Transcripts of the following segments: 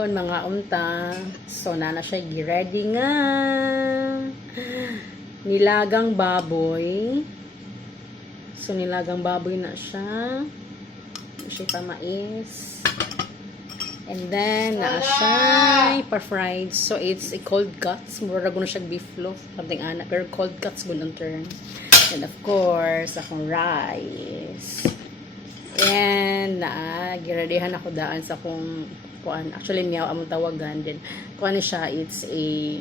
Ayun, mga unta. So, na siya ready nga. Nilagang baboy. So, nilagang baboy na siya. Siya pamais. And then, na siya pa-fried. So, it's a cold cuts. Mura ko na siya beef loaf. Something anak. Pero cold cuts ko lang turn. And of course, akong rice. And, gireadyhan ako daan sa akong kuan. Actually, miyaw among tawagan din. Kuan siya, it's a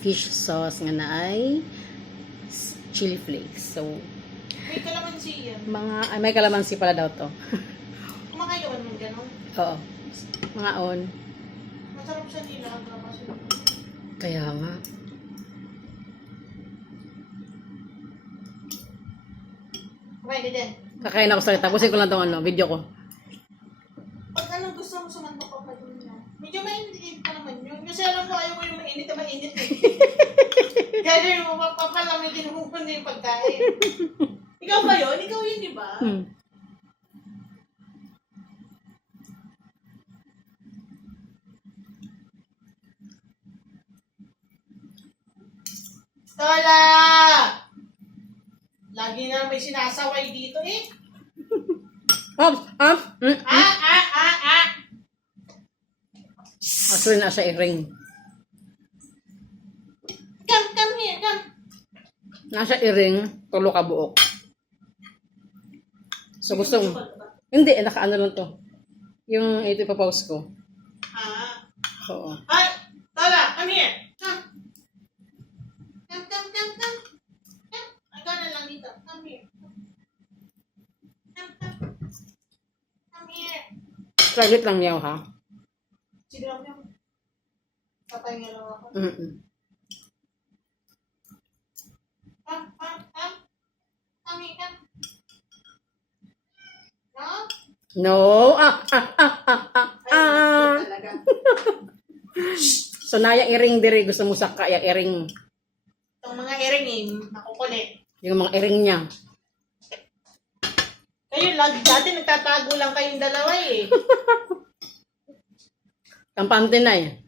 fish sauce nga naay chili flakes. So, may kalamansi yan. May kalamansi pala daw to. Kumakayawan mo gano'n? Oo. Mga on. Masarap siya nila. Ang drama siya. Kaya nga. Kumain ka din. Kakain ako sa tapusin ko lang tong video ko. Pag anong gusto mo sumantok ka pa dun na. Medyo mainit pa naman yun. Kasi alam mo, ayaw mo yung mainit na mainit eh. Gather mo, papalamigin mo na yung pagkain. Ikaw ba yun? Ikaw yun, di ba? Tola! Lagi na may sinasaway dito eh. Actually, na siya i-ring. Come here, come. Nasa i-ring, tulo ka buok. So, gusto mo? Hindi, nakaano lang to. Yung ito ipapause ko. Oo. Ay, Tola, come here. Come. Come. Ikaw na lang dito. Come here. Come here. Saglit lang niya, ha? Sige lang niyo. Patay nga lang ako. Come. Come here, come. No? No. Talaga. So, naya i-ring diri. Gusto mo sa kaya i-ring. Itong mga iring eh, nakukulit. Yung mga i-ring niya. Kayo, dati nagtatago lang kayong dalawa eh. Kampante na eh.